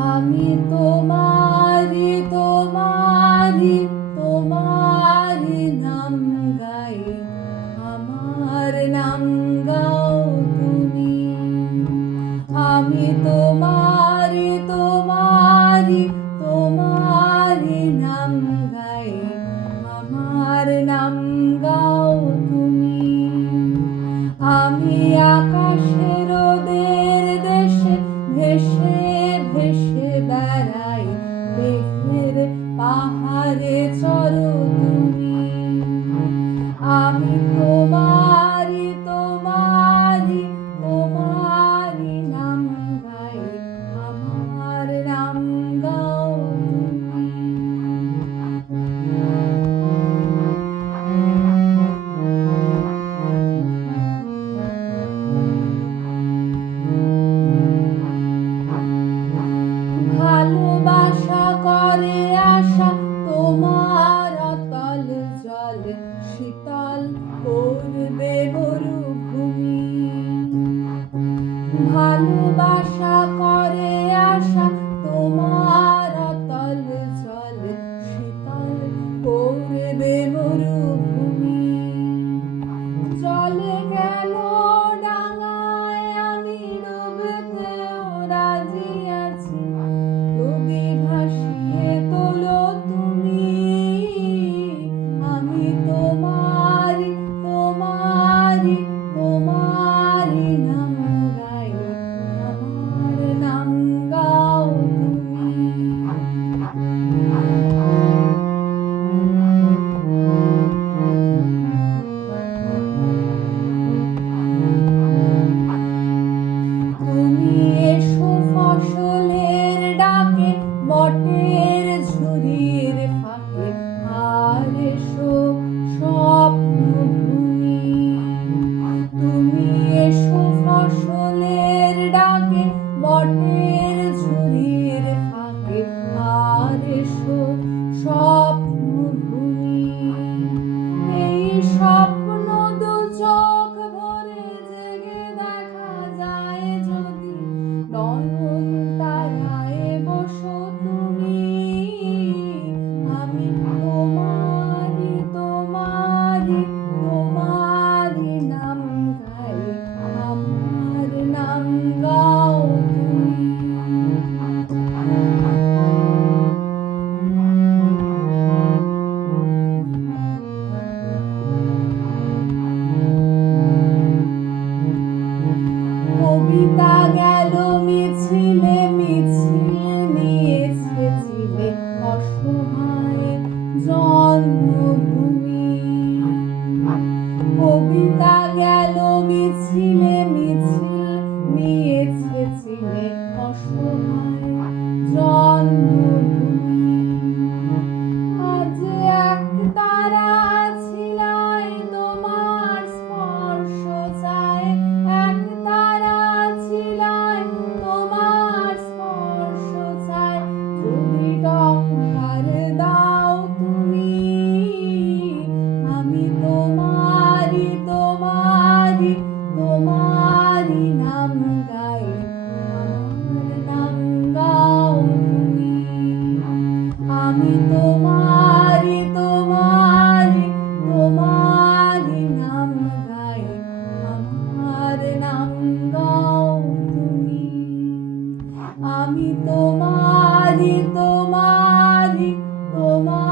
আমি তোমারি তোমারি তোমারি নাম গাই। আমার নাম গাও তুমি। আমি তোমারি তোমারি তোমারি নাম গাই। আমার নাম গাও ভেসে বেড়াই মেঘের পাহাড়ে চরো তুমি। আমি তোমার Hanbaş সুফস পিতা গেল মিছিলে মিছিল নিয়েছে জীবে অসহায় জন্ম আমি তোমারি তোমারি তোমার